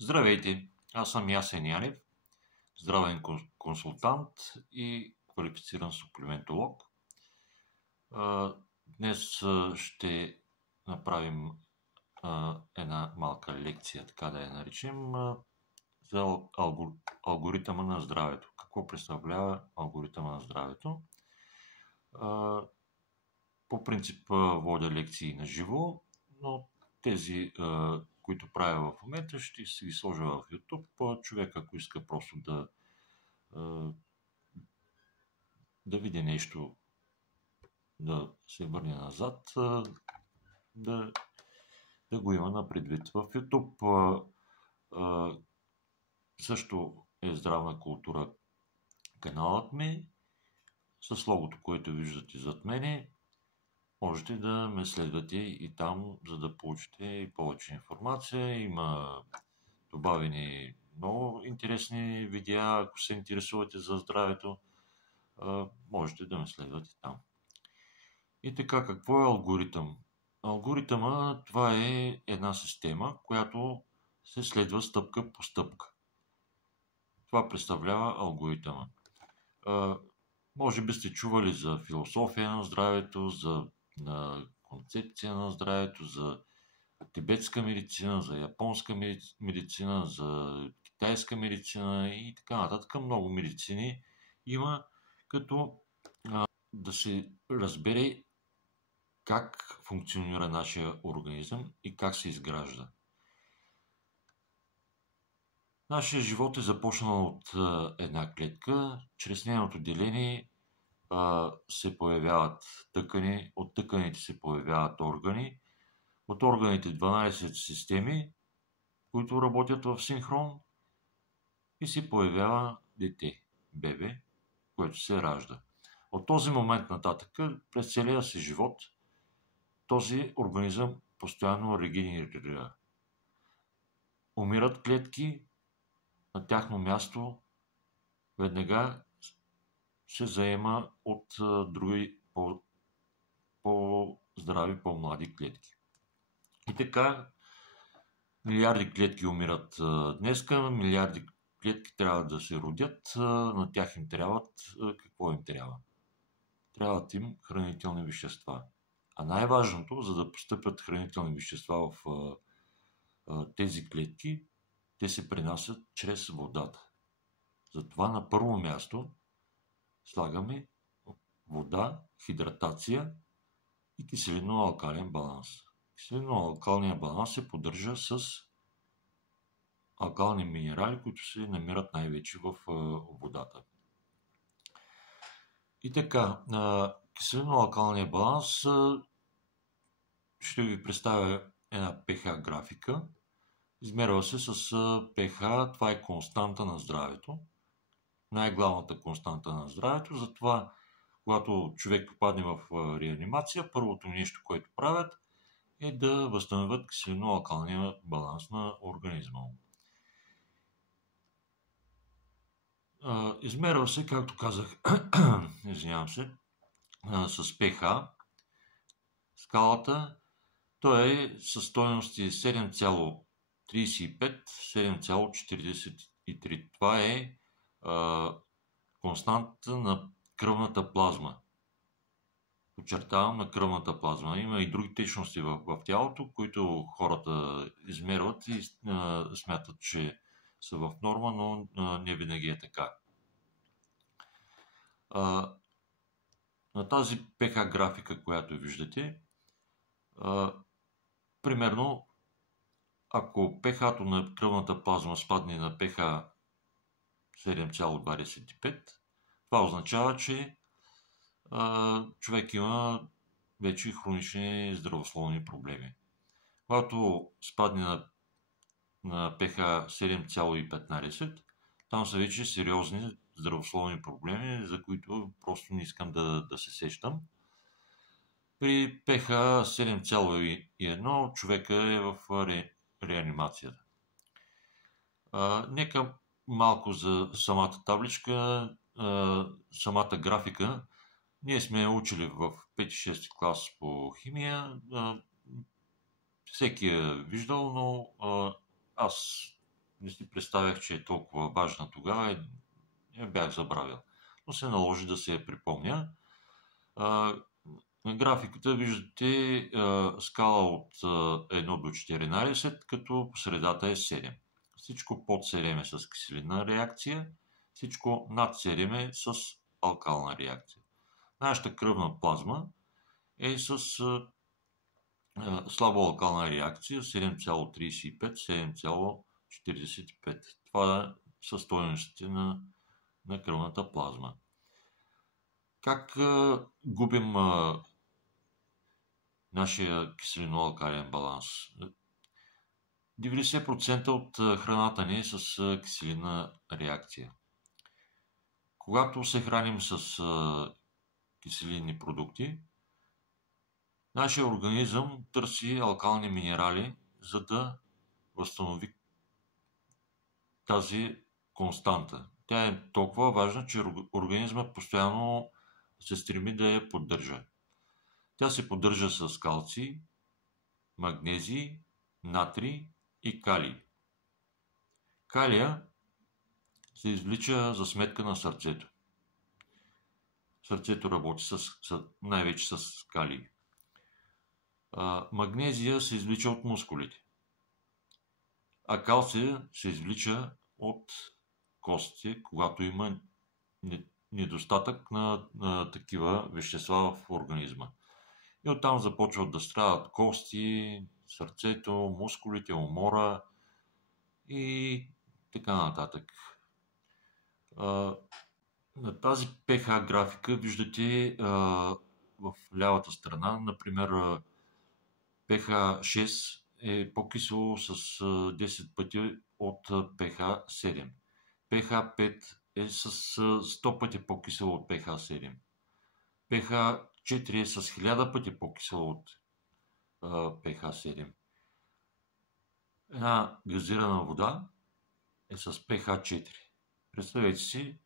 Здравейте, аз съм Ясен Янев, здравен консултант и квалифициран суплементолог. Днес ще направим една малка лекция, така да я наречем, за алгоритъма на здравето. Какво представлява алгоритъма на здравето? По принцип водя лекции на живо, но тези, които правя в момента, ще си ги сложа в YouTube. Човек, ако иска просто да види нещо, да се върне назад, да го има на предвид. В YouTube също е здравна култура каналът ми, с логото, което виждате зад мене. Можете да ме следвате и там, за да получите и повече информация. Има добавени много интересни видеа, ако се интересувате за здравето, можете да ме следвате там. И така, какво е алгоритъм? Алгоритъма, това е една система, която се следва стъпка по стъпка. Това представлява алгоритъма. Може би сте чували за философия на здравето, за концепция на здравето, за тибетска медицина, за японска медицина, за китайска медицина и така нататък. Много медицини има, като да се разбере как функционира нашия организъм и как се изгражда. Нашия живот е започнал от една клетка. Чрез нейното деление се появяват тъкани, от тъканите се появяват органи, от органите 12 системи, които работят в синхрон, и се появява дете, бебе, което се ражда. От този момент нататък, през целия си живот, този организъм постоянно регенерира. Умират клетки, на тяхно място веднага се заема от други по-здрави, по-млади клетки. И така, милиарди клетки умират днеска, милиарди клетки трябва да се родят, на тях им трябват, какво им трябва? Трябват им хранителни вещества. А най-важното, за да постъпят хранителни вещества в тези клетки, те се пренасят чрез водата. Затова на първо място слагаме вода, хидратация и киселинно-алкален баланс. Киселинно-алкалният баланс се поддържа с алкални минерали, които се намират най-вече в водата. И така, киселинно-алкалния баланс ще ви представя една pH графика. Измерва се с pH, това е константа на здравето. Най-главната константа на здравето. Затова, когато човек попадне в реанимация, първото нещо, което правят, е да възстановят киселинно-алкалния баланс на организма. Измерва се, както казах, извинявам се, с pH скалата. Той е със стойности 7,35, 7,43. Това е константа на кръвната плазма. Подчертавам, на кръвната плазма. Има и други течности в тялото, които хората измерват и смятат, че са в норма, но не винаги е така. На тази pH графика, която виждате, примерно, ако pH-то на кръвната плазма спадне на pH 7,25, това означава, че човек има вече хронични здравословни проблеми. Когато спадне на pH 7,15, там са вече сериозни здравословни проблеми, за които просто не искам да се сещам. При pH 7,1 човека е в реанимацията. Нека малко за самата табличка, самата графика. Ние сме учили в 5-6 клас по химия. Всеки е виждал, но аз не си представях, че е толкова важна тогава и я бях забравил. Но се наложи да се я припомня. На графиката виждате скала от 1 до 14, като по средата е 7. Всичко под 7 е с киселинна реакция, всичко над 7 е с алкална реакция. Нашата кръвна плазма е с слабо алкална реакция 7,35, 7,45. Това са стойностите на кръвната плазма. Как губим нашия киселино-алкален баланс? 90% от храната ни е с киселинна реакция. Когато се храним с киселинни продукти, нашия организъм търси алкални минерали, за да възстанови тази константа. Тя е толкова важна, че организмът постоянно се стреми да я поддържа. Тя се поддържа с калций, магнезий, натрий и калий. Калия се извлича за сметка на сърцето. Сърцето работи най-вече с калий. Магнезия се извлича от мускулите, а калция се извлича от костите, когато има недостатък на такива вещества в организма. И оттам започват да страдат кости, сърцето, мускулите, умора и така нататък. На тази pH графика виждате в лявата страна, например, pH 6 е по-кисело с 10 пъти от pH 7. pH 5 е с 100 пъти по-кисело от pH 7. pH 4 е с 1000 пъти по-кисело от pH 7. Една газирана вода е с pH 4. Представете си,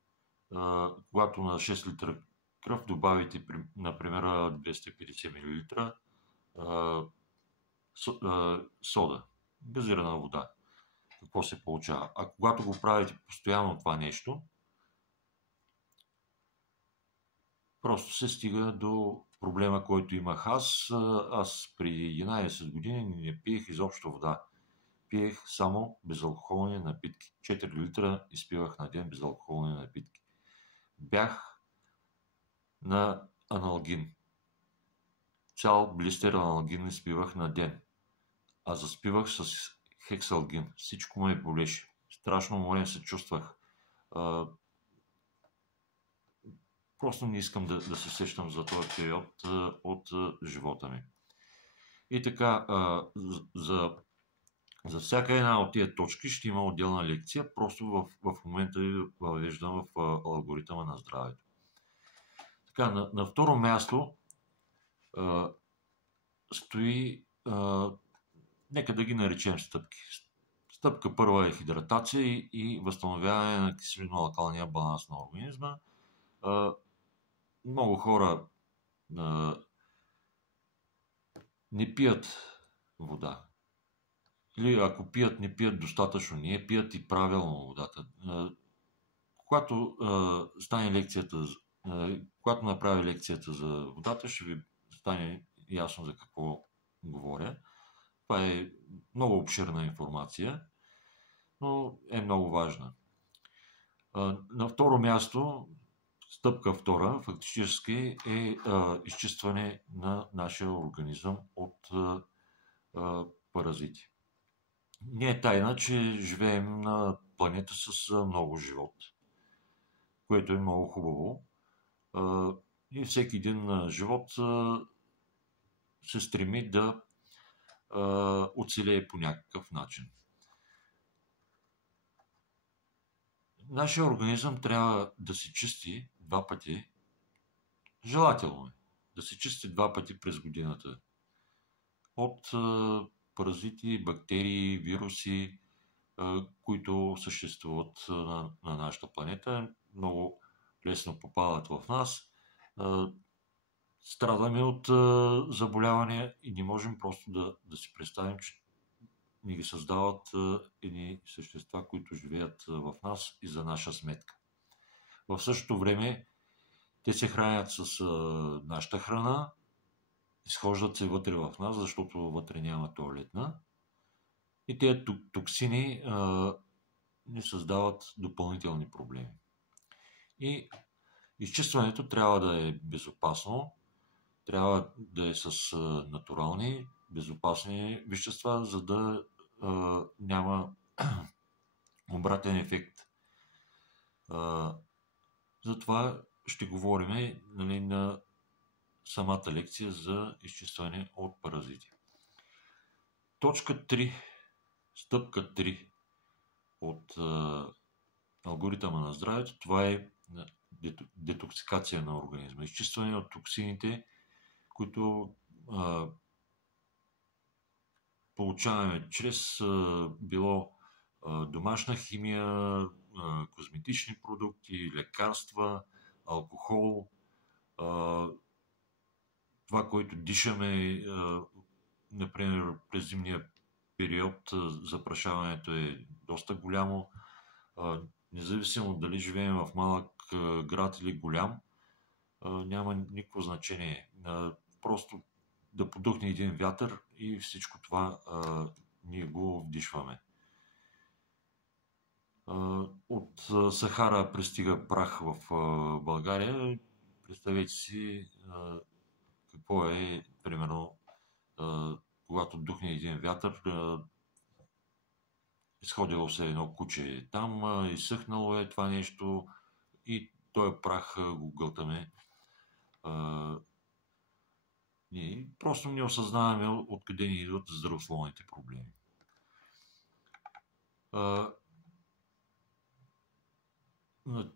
когато на 6 литра кръв добавите, например, 250 мл сода, газирана вода. Какво се получава? А когато го правите постоянно това нещо, просто се стига до проблема, който имах аз. Аз преди 11 години не пиех изобщо вода. Пиех само безалкохолни напитки. 4 литра изпивах на ден безалкохолни напитки. Бях на аналгин. Цял блистер аналгин изпивах на ден. А заспивах с хексалгин. Всичко ме болеше. Страшно уморен се чувствах. Просто не искам да се сещам за този период от живота ми. И така, за всяка една от тия точки ще има отделна лекция. Просто в момента ви въвеждам в алгоритъма на здравето. Така, на второ място стои, нека да ги наречем стъпки. Стъпка първа е хидратация и възстановяване на киселино-алкалния баланс на организма. Много хора не пият вода. Или ако пият, не пият достатъчно, не пият и правилно водата. Когато стане лекцията, когато направя лекцията за водата, ще ви стане ясно за какво говоря. Това е много обширна информация, но е много важна. На второ място, стъпка втора, фактически е изчистване на нашия организъм от паразити. Не е тайна, че живеем на планета с много живот, което е много хубаво. И всеки един живот се стреми да оцелее по някакъв начин. Нашия организъм трябва да се чисти 2 пъти, желателно е да се чисти 2 пъти през годината от паразити, бактерии, вируси, които съществуват на нашата планета. Много лесно попадат в нас. Страдаме от заболявания и не можем просто да си представим, че ни ги създават едни същества, които живеят в нас и за наша сметка. В същото време те се хранят с нашата храна, изхождат се вътре в нас, защото вътре няма тоалетна. И тези токсини ни създават допълнителни проблеми. И изчистването трябва да е безопасно, трябва да е с натурални, безопасни вещества, за да няма обратен ефект. Затова ще говорим, нали, на самата лекция за изчистване от паразити. Точка 3, стъпка 3 от алгоритъма на здравето, това е детоксикация на организма, изчистване от токсините, които получаваме чрез било домашна химия, козметични продукти, лекарства, алкохол, това, което дишаме, например, през зимния период запрашаването е доста голямо. Независимо дали живеем в малък град или голям, няма никакво значение. Просто да подухне един вятър и всичко това ние го вдишваме. От Сахара пристига прах в България. Представете си какво е, примерно, когато духне един вятър, изходило се едно куче там, изсъхнало е това нещо и този прах го гълтаме. Ние просто не осъзнаваме откъде ни идват здравословните проблеми. На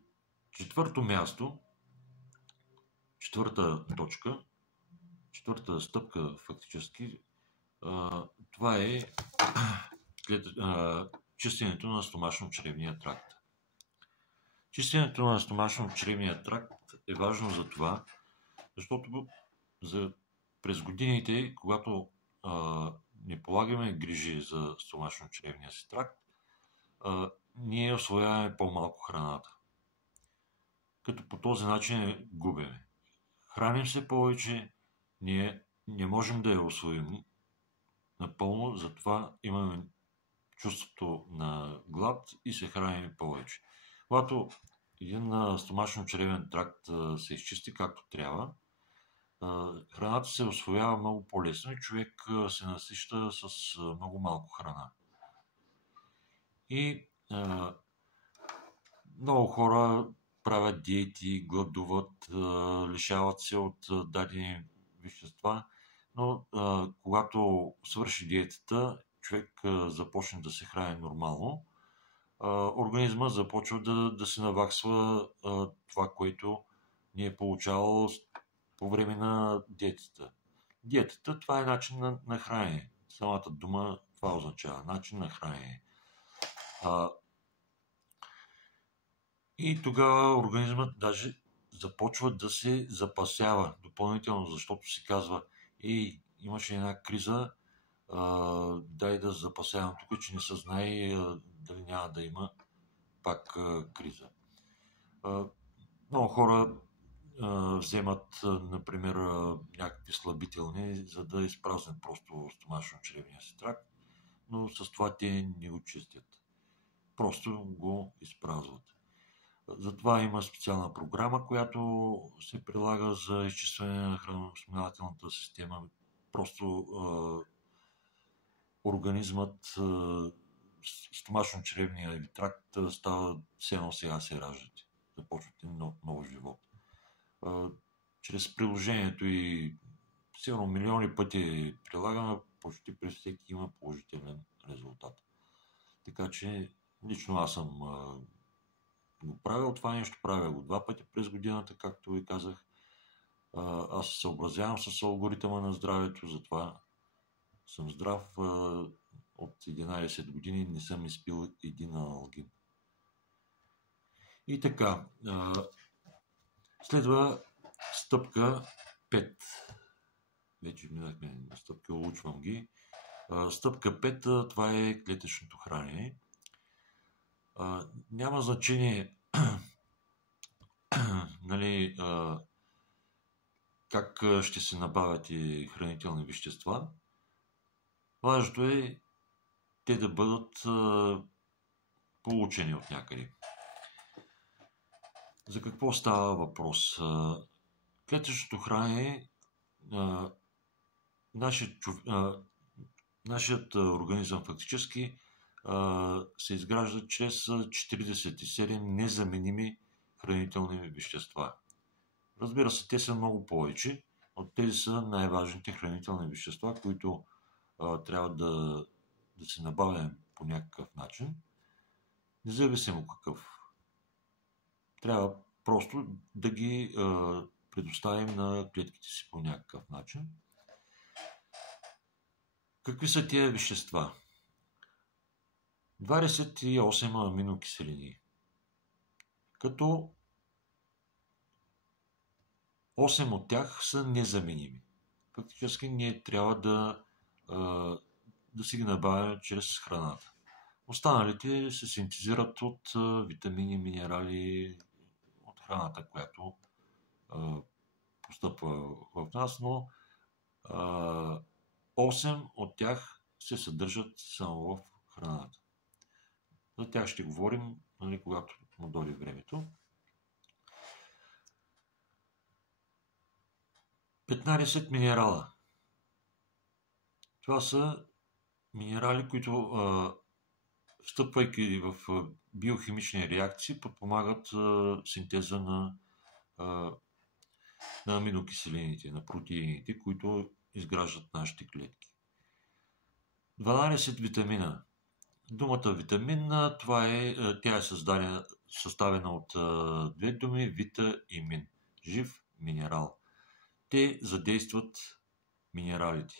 четвърто място, четвърта точка, четвърта стъпка фактически, това е чистенето на стомашно-чревния тракт. Чистенето на стомашно-чревния тракт е важно за това, защото през годините, когато не полагаме грижи за стомашно-чревния си тракт, ние освояваме по-малко храната. Като по този начин губиме. Храним се повече, ние не можем да я усвоим напълно, затова имаме чувството на глад и се храним повече. Когато един стомашно-чревен тракт се изчисти както трябва, храната се усвоява много по-лесно и човек се насища с много малко храна. И много хора правят диети, гладуват, лишават се от дадени вещества, но когато свърши диетата, човек започне да се храни нормално, организма започва да се наваксва това, което не е получавал по време на диетата. Диетата, това е начин на хранене. Самата дума това означава начин на хранене. И тогава организмът даже започва да се запасява допълнително, защото си казва: имаше една криза, дай да запасявам тук, че не се знае дали няма да има пак криза. Много хора вземат, например, някакви слабителни, за да изпразнят просто стомашно-чревния си тракт, но с това те не го чистят. Просто го изпразват. Затова има специална програма, която се прилага за изчистване на храносмилателната система. Просто организмът, стомашно-чревния тракт става все едно сега се раждате. Започвате нов живот. Чрез приложението и сигурно милиони пъти прилагаме, почти при всеки има положителен резултат. Така че лично аз съм го правил това нещо, правя го 2 пъти през годината, както ви казах. Аз се съобразявам с алгоритъма на здравето, затова съм здрав. От 11 години не съм изпил един аналгин. И така, следва стъпка 5. Вече минахме на стъпки, улучвам ги. Стъпка 5, това е клетъчното хранене. Няма значение нали, как ще се набавят и хранителни вещества. Важното е те да бъдат получени от някъде. За какво става въпрос? Клетъчното хранене, нашият организъм фактически се изгражда чрез 47 незаменими хранителни вещества. Разбира се, те са много повече. От тези са най-важните хранителни вещества, които трябва да се набавим по някакъв начин. Независимо какъв. Трябва просто да ги предоставим на клетките си по някакъв начин. Какви са тия вещества? 28 аминокиселини. Като 8 от тях са незаменими. Фактически ние трябва да си ги набавяме чрез храната. Останалите се синтезират от витамини, минерали, от храната, която постъпва в нас, но 8 от тях се съдържат само в храната. За тях ще говорим, нали, когато му дойде времето. 15 минерала. Това са минерали, които встъпвайки в биохимични реакции, подпомагат синтеза на аминокиселините, на протеините, които изграждат нашите клетки. 12 витамина. Думата витамин, тя е съставена от две думи, вита и мин. Жив минерал. Те задействат минералите.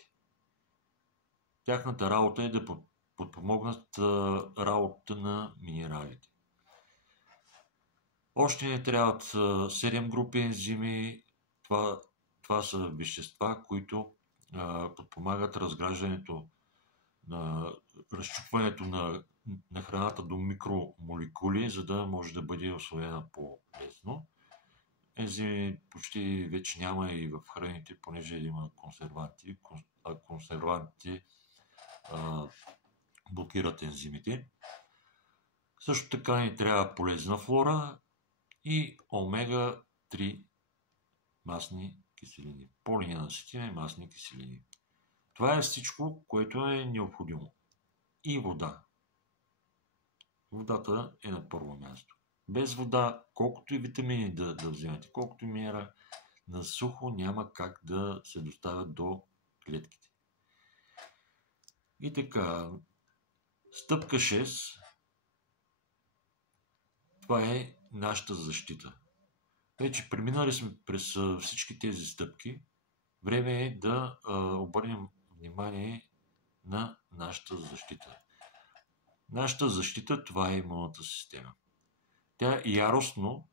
Тяхната работа е да подпомогнат работата на минералите. Още не трябват 7 групи ензими. Това са вещества, които подпомагат разграждането на разчупването на храната до микромолекули, за да може да бъде усвоена по-лесно. Ензими почти вече няма и в храните, понеже има консерванти, а консервантите блокират ензимите. Също така ни трябва полезна флора и омега-3 масни киселини, полиненаситени масни киселини. Това е всичко, което е необходимо. И вода. Водата е на първо място. Без вода, колкото и витамини да вземете, колкото и минерали, на сухо няма как да се доставят до клетките. И така, стъпка 6. Това е нашата защита. Вече преминали сме през всички тези стъпки. Време е да обърнем внимание на нашата защита. Нашата защита, това е имунната система. Тя яростно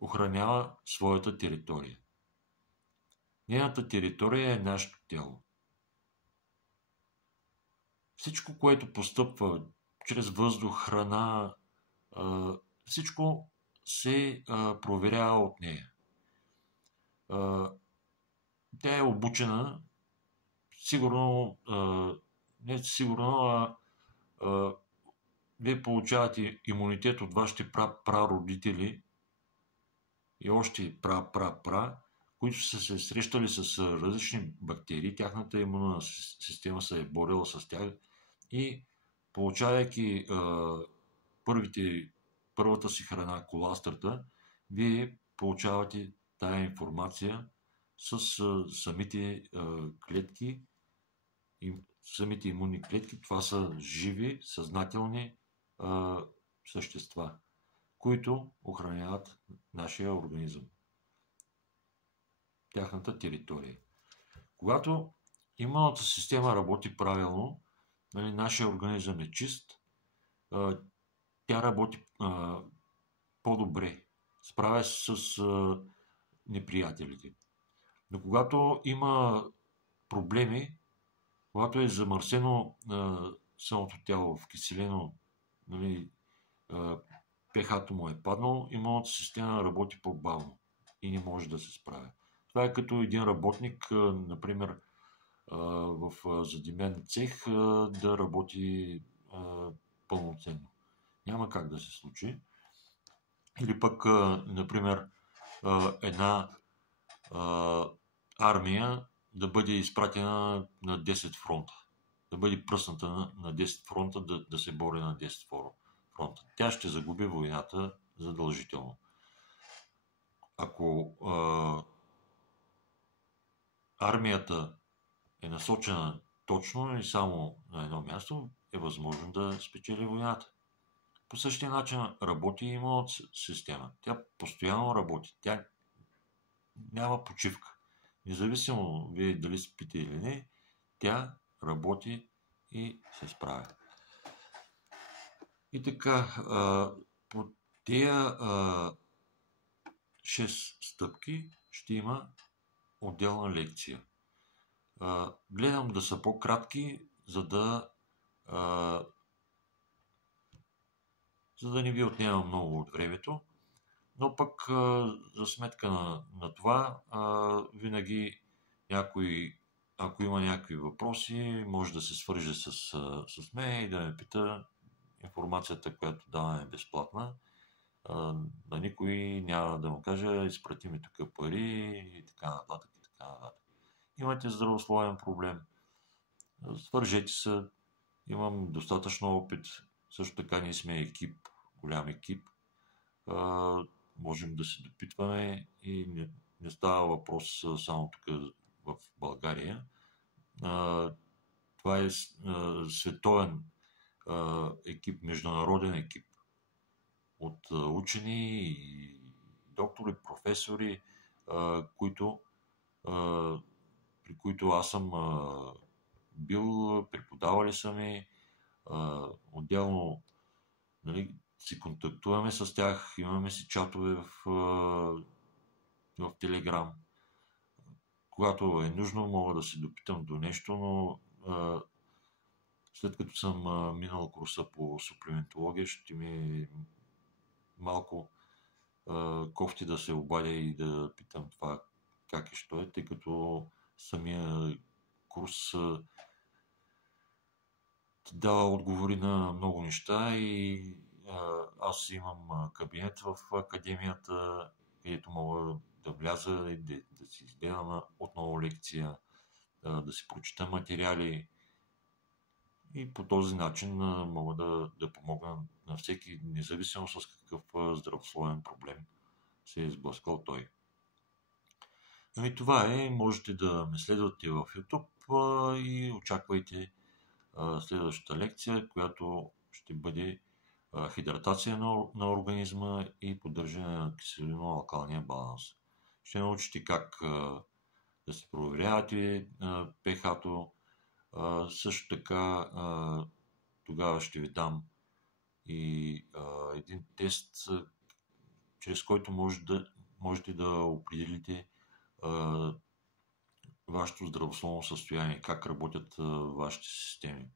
охранява своята територия. Нейната територия е нашето тяло. Всичко, което постъпва чрез въздух, храна, всичко се проверява от нея. Тя е обучена, сигурно, не сигурно, вие получавате имунитет от вашите прародители и още които са се срещали с различни бактерии, тяхната имунна система се е борила с тях и получавайки първата си храна, коластрата, вие получавате тая информация с самите клетки и самите имунни клетки. Това са живи, съзнателни същества, които охраняват нашия организъм, тяхната територия. Когато имунната система работи правилно, нали, нашия организъм е чист, тя работи по-добре, справя се с неприятелите. Но когато има проблеми, Когато е замърсено самото тяло, вкиселено, нали, pH-то му е паднал, имунната система работи по-бавно и не може да се справя. Това е като един работник, например, в задимен цех да работи пълноценно. Няма как да се случи. Или пък, например, една армия да бъде изпратена на 10 фронта. Да бъде пръсната на 10 фронта, да се бори на 10 фронта. Тя ще загуби войната задължително. Ако армията е насочена точно и само на едно място, е възможно да спечели войната. По същия начин работи и имунната система. Тя постоянно работи. Тя няма почивка. Независимо вие дали спите или не, тя работи и се справя. И така, по тези 6 стъпки ще има отделна лекция. Гледам да са по-кратки, за да не ви отнема много от времето, но пък за сметка на това, винаги ако има някакви въпроси, може да се свърже с мен и да ме пита. Информацията, която даваме е безплатна. На никой няма да му кажа, изпрати ми тук пари и така нататък. И така нататък. Имате здравословен проблем, свържете се, имам достатъчно опит. Също така ние сме екип, голям екип. Можем да се допитваме и не става въпрос само тук в България. Това е световен екип, международен екип от учени и доктори, професори, при които аз съм бил, преподавали са ми, отделно, нали, си контактуваме с тях, имаме си чатове в Телеграм. Когато е нужно, мога да се допитам до нещо, но след като съм минал курса по суплементология, ще ми малко кофти да се обадя и да питам това как и що е, тъй като самия курс ти дава отговори на много неща и аз имам кабинет в академията, където мога да вляза и да си изгледам отново лекция, да си прочита материали и по този начин мога да помогна на всеки, независимо с какъв здравословен проблем се е сблъскал той. Ами това е, можете да ме следвате в YouTube и очаквайте следващата лекция, която ще бъде хидратация на организма и поддържане на киселино-алкалния баланс. Ще научите как да се проверявате pH-то. Също така тогава ще ви дам и един тест, чрез който можете да определите вашето здравословно състояние, как работят вашите системи.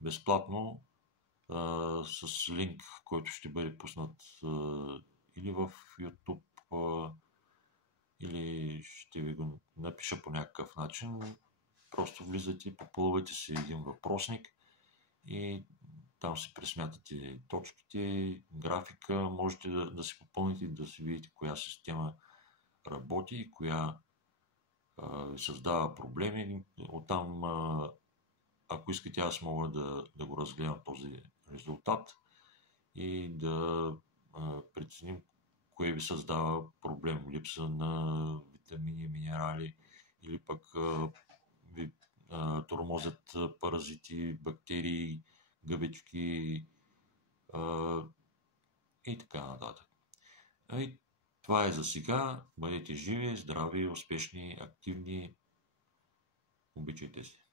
Безплатно, с линк, който ще бъде пуснат или в YouTube, или ще ви го напиша по някакъв начин. Просто влизате, попълвайте си един въпросник и там си пресмятате точките, графика, можете да си попълните и да си видите коя система работи и коя създава проблеми. Оттам, ако искате, аз мога да го разгледам този резултат и да преценим кое ви създава проблем. Липса на витамини, минерали или пък ви тормозят паразити, бактерии, гъбички и така нататък. И това е за сега. Бъдете живи, здрави, успешни, активни. Обичайте се.